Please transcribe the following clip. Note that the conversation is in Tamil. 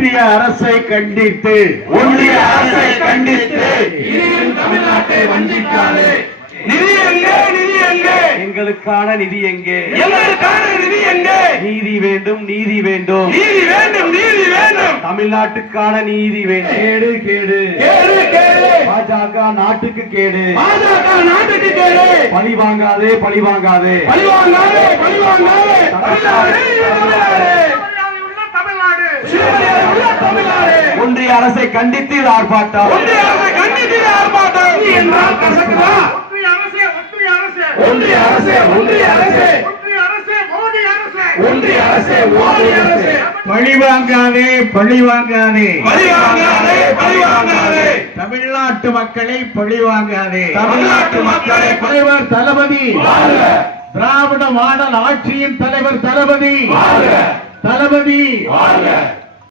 ஒன்றிய அரசை கண்டித்து இனியும் தமிழ்நாட்டை வஞ்சிக்காதே. நிதி எங்கே? நிதி எங்கே? எங்களுக்கான நிதி எங்கே? எங்களுக்கான நிதி எங்கே? நீதி வேண்டும், நீதி வேண்டும், நீதி வேண்டும், நீதி வேண்டும். தமிழ்நாட்டுக்கான நீதி வேண்டும். கேடு கேடு கேடு கேடு. பாஜக நாட்டுக்கு கேடு. பாஜக நாட்டுக்கு கேடு. பழி வாங்காதே, பழி வாங்காதே, பழி வாங்காதே, பழி வாங்காதே. தமிழ்நாடு. ஒன்றிய அரசை கண்டித்து இது ஆர்ப்பாட்டம். ஒன்றிய அரசை கண்டித்து இது ஆர்ப்பாட்டம். நீ என்றால் கசக்குதா? ஒன்றிய அரசே, ஒன்றிய அரசே, ஒன்றிய அரசே, மோடி அரசே. பழி வாங்காதே, பழி வாங்காதே, பழி வாங்காதே, பழி வாங்காதே. தமிழ்நாட்டு மக்களை பழி வாங்காதே. தமிழ்நாட்டு மக்களை தலைவர் தளபதி வாழ்க. திராவிட மாடல் ஆட்சியின் தலைவர் தளபதி வாழ்க. தளபதி வாழ்க.